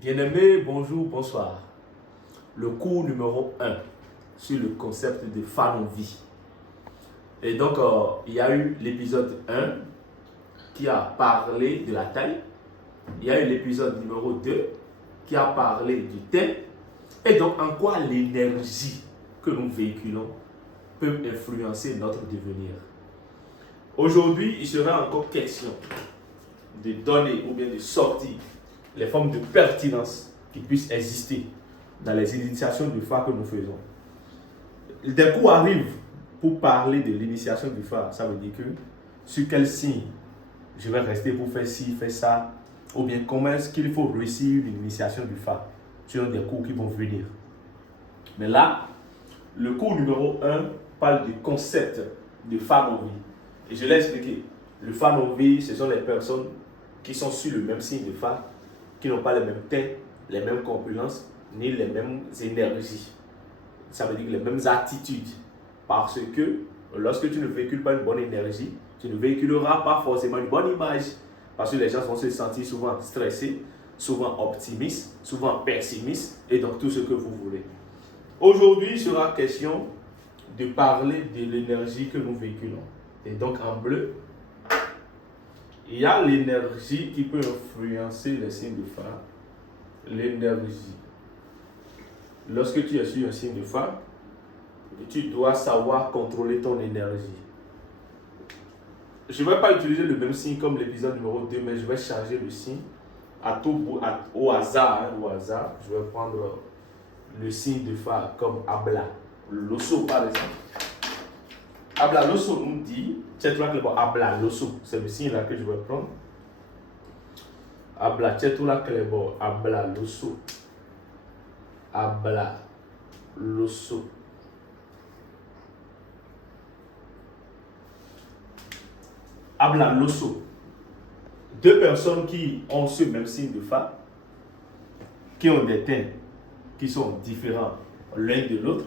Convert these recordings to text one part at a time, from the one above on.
Bien-aimés, bonjour, bonsoir. Le cours numéro 1 sur le concept de femme en vie. Et donc, il y a eu l'épisode 1 qui a parlé de la taille. Il y a eu l'épisode numéro 2 qui a parlé du thème. Et donc, en quoi l'énergie que nous véhiculons peut influencer notre devenir. Aujourd'hui, il sera encore question de donner ou bien de sortir les formes de pertinence qui puissent exister dans les initiations du phare que nous faisons. Des coups arrivent pour parler de l'initiation du phare. Ça veut dire que sur quel signe je vais rester pour faire ci, faire ça, ou bien comment est-ce qu'il faut réussir l'initiation du phare sur des cours qui vont venir. Mais là, le cours numéro 1 parle du concept de femme en vie. Et je l'ai expliqué. Le femme en vie, ce sont les personnes qui sont sur le même signe de phare, qui n'ont pas les mêmes teintes, les mêmes corpulences, ni les mêmes énergies. Ça veut dire les mêmes attitudes. Parce que lorsque tu ne véhicules pas une bonne énergie, tu ne véhiculeras pas forcément une bonne image. Parce que les gens vont se sentir souvent stressés, souvent optimistes, souvent pessimistes, et donc tout ce que vous voulez. Aujourd'hui, il sera question de parler de l'énergie que nous véhiculons. Et donc en bleu, il y a l'énergie qui peut influencer les signes de phare. L'énergie. Lorsque tu es sur un signe de phare, tu dois savoir contrôler ton énergie. Je ne vais pas utiliser le même signe comme l'épisode numéro 2, mais je vais changer le signe au hasard. Au hasard, je vais prendre le signe de phare comme Abla. L'osso, par exemple. Abla l'osso nous dit, c'est toi que Abla l'osso, c'est le signe là que je vais prendre. Abla, c'est toi que Abla l'osso. Abla l'osso. Abla l'osso. Deux personnes qui ont ce même signe de phare, qui ont des teints qui sont différents l'un de l'autre,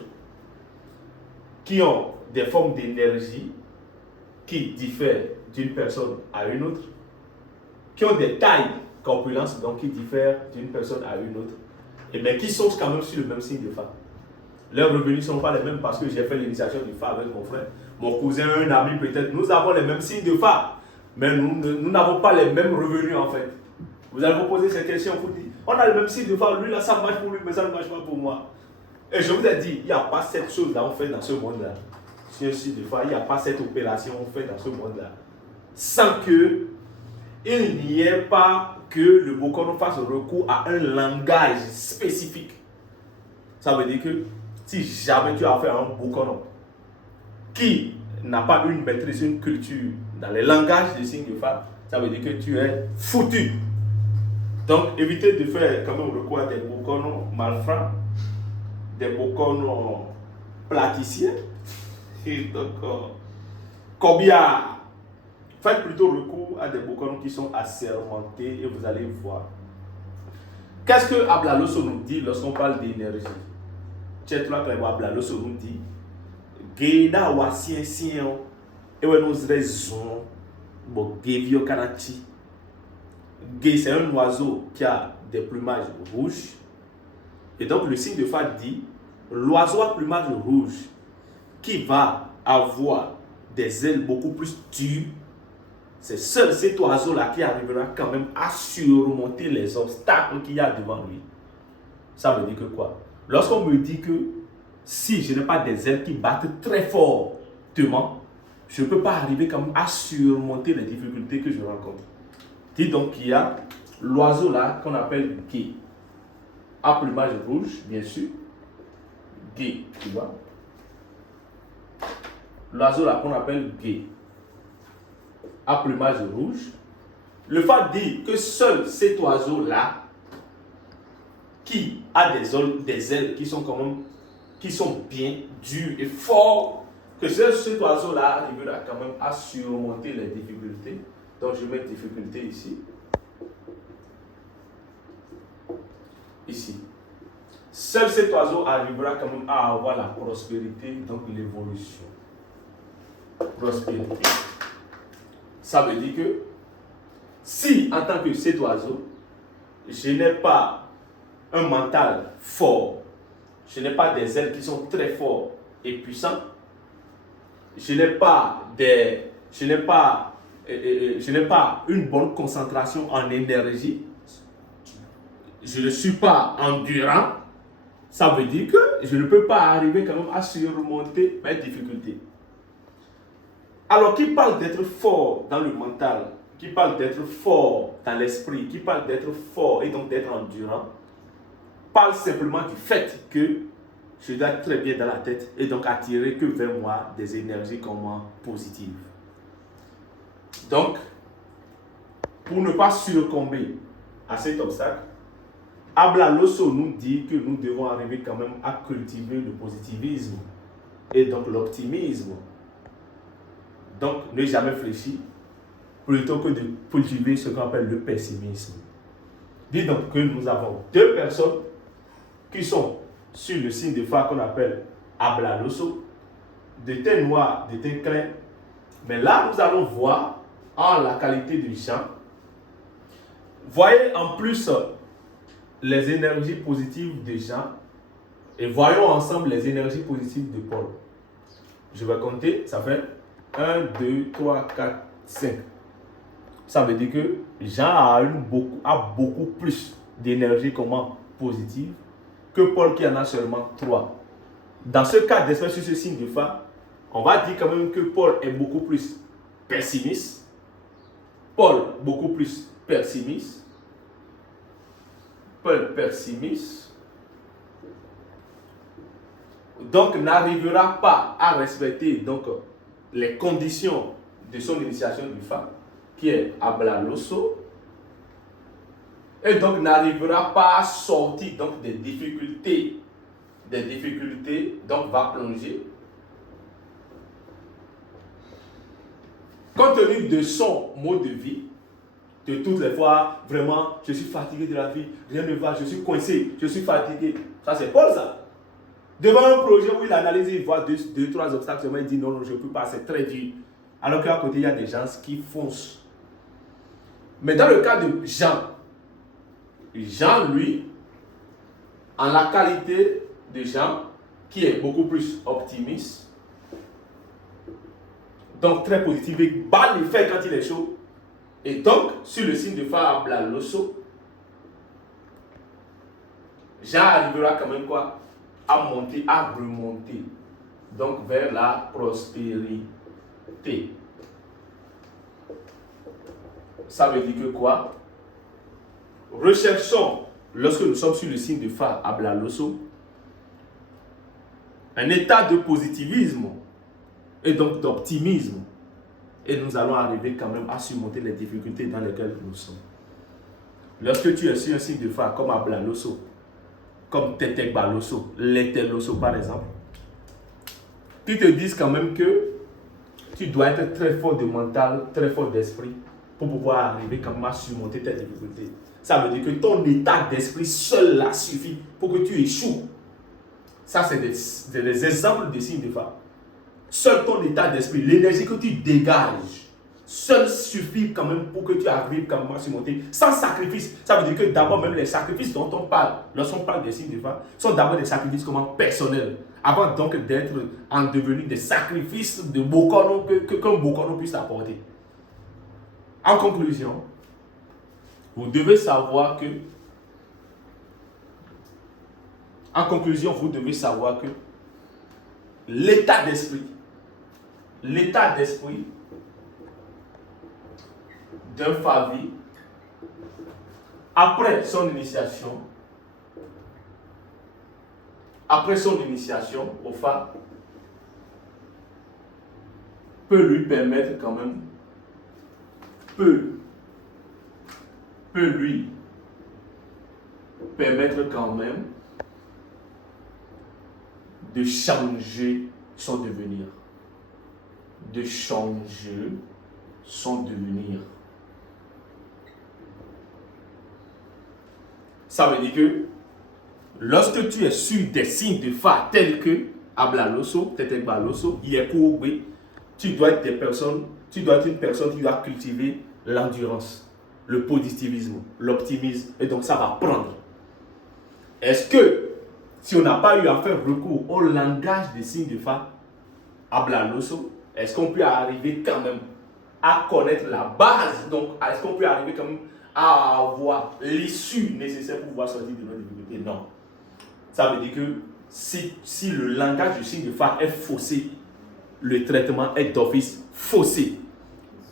qui ont des formes d'énergie qui diffèrent d'une personne à une autre, qui ont des tailles corpulences donc qui diffèrent d'une personne à une autre, et bien qui sont quand même sur le même signe de phare. Leurs revenus ne sont pas les mêmes parce que j'ai fait l'initiation du phare avec mon frère, mon cousin, un ami peut-être. Nous avons les mêmes signes de phare, mais nous n'avons pas les mêmes revenus en fait. Vous allez vous poser cette question, vous dites, on a le même signe de phare, lui là ça marche pour lui, mais ça ne marche pas pour moi. Et je vous ai dit, il n'y a pas cette chose-là, on fait dans ce monde-là. Sur un signe de phare, il n'y a pas cette opération, on fait dans ce monde-là. Sans que il n'y ait pas que le Bokono fasse recours à un langage spécifique. Ça veut dire que si jamais tu as affaire à un Bokono qui n'a pas une maîtrise, une culture dans les langages des signes de phare, ça veut dire que tu es foutu. Donc évitez de faire quand même recours à des Bokono malfrats, des Bokono platiciens, et donc combien. Faites plutôt recours à des Bokono qui sont assermentés et vous allez voir. Qu'est-ce que Abla l'osso nous dit lorsqu'on parle d'énergie? Abla l'osso nous dit Geida wa sien et nous raisons bon Gevio Kanati. Ge, c'est un oiseau qui a des plumages rouges. Et donc le signe de phare dit l'oiseau à plumage rouge qui va avoir des ailes beaucoup plus dures. C'est seul cet oiseau-là qui arrivera quand même à surmonter les obstacles qu'il y a devant lui. Ça veut dire que quoi? Lorsqu'on me dit que si je n'ai pas des ailes qui battent très fortement, je ne peux pas arriver quand même à surmonter les difficultés que je rencontre. Dis donc qu'il y a l'oiseau-là qu'on appelle Gué, à plumage rouge, bien sûr. Gué, tu vois? L'oiseau-là qu'on appelle Gué, à plumage rouge. Le phare dit que seul cet oiseau-là, qui a des ailes qui sont quand même, qui sont bien dures et fortes, que seul cet oiseau-là arrivera quand même à surmonter les difficultés. Donc je mets difficulté ici. Ici. Seul cet oiseau arrivera quand même à avoir la prospérité, donc l'évolution. Prospérité. Ça veut dire que si, en tant que cet oiseau, je n'ai pas un mental fort. Je n'ai pas des ailes qui sont très forts et puissants. Je n'ai pas une bonne concentration en énergie. Je ne suis pas endurant. Ça veut dire que je ne peux pas arriver quand même à surmonter mes difficultés. Alors, qui parle d'être fort dans le mental, qui parle d'être fort dans l'esprit, qui parle d'être fort et donc d'être endurant, parle simplement du fait que je dois être très bien dans la tête et donc attirer que vers moi des énergies positives. Donc, pour ne pas succomber à cet obstacle, Abla Loso nous dit que nous devons arriver quand même à cultiver le positivisme et donc l'optimisme. Donc, ne jamais fléchir plutôt que de cultiver ce qu'on appelle le pessimisme. Dis donc que nous avons deux personnes qui sont sur le signe de phare qu'on appelle Abla Loso, de teint noir, de teint clair. Mais là, nous allons voir en la qualité de Jean. Voyez en plus les énergies positives de Jean et voyons ensemble les énergies positives de Paul. Je vais compter, ça fait 1, 2, 3, 4, 5. Ça veut dire que Jean a beaucoup plus d'énergie positive que Paul qui en a seulement 3. Dans ce cas d'espèce sur ce signe de phare, on va dire quand même que Paul est beaucoup plus pessimiste. Paul beaucoup plus pessimiste. Paul pessimiste. Donc n'arrivera pas à respecter les conditions de son initiation du phare, qui est Abla Loso, et donc n'arrivera pas à sortir des difficultés, donc va plonger. Compte tenu de son mode de vie, de toutes les fois, vraiment, je suis fatigué de la vie, rien ne va, je suis coincé, je suis fatigué. Ça, c'est Paul, ça. Devant un projet où il analyse, il voit deux, trois obstacles, il dit non, je ne peux pas, c'est très dur. Alors qu'à côté, il y a des gens qui foncent. Mais dans le cas de Jean, lui, en la qualité de Jean, qui est beaucoup plus optimiste, donc très positif, il bat les faits quand il est chaud, et donc, sur le signe de phare Abla Loso, Jean arrivera quand même à monter, à remonter, donc vers la prospérité. Ça veut dire que quoi? Recherchons, lorsque nous sommes sur le signe de phare Abla Loso, un état de positivisme et donc d'optimisme. Et nous allons arriver quand même à surmonter les difficultés dans lesquelles nous sommes. Lorsque tu es sur un signe de phare comme Abla Loso, comme Tetekba Loso, Lete Loso par exemple, qui te disent quand même que tu dois être très fort de mental, très fort d'esprit pour pouvoir arriver quand même à surmonter tes difficultés. Ça veut dire que ton état d'esprit seul là suffit pour que tu échoues. Ça, c'est des exemples de signes de phare. Seul ton état d'esprit, l'énergie que tu dégages, seul suffit quand même pour que tu arrives quand même à surmonter sans sacrifice. Ça veut dire que d'abord même les sacrifices dont on parle, lorsqu'on parle des signes de phare, sont d'abord des sacrifices personnels. Avant donc d'être en devenu des sacrifices de Bokono qu'un Bokono puisse apporter. En conclusion, vous devez savoir que l'état d'esprit d'un Favi après son initiation au phare peut lui permettre quand même de changer son devenir. Ça veut dire que lorsque tu es sur des signes de phare tels que Abla Loso, Tetekba Loso, Yekouoube, tu dois être une personne qui doit cultiver l'endurance, le positivisme, l'optimisme, et donc ça va prendre. est-ce que si on n'a pas eu à faire recours au langage des signes de fa, habla loso, est-ce qu'on peut arriver quand même à connaître la base? Donc, est-ce qu'on peut arriver quand même à avoir l'issue nécessaire pour pouvoir sortir de nos difficultés? Non. Ça veut dire que si le langage du signe de fa est faussé, le traitement est d'office faussé.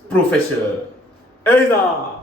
Professeur Elsa.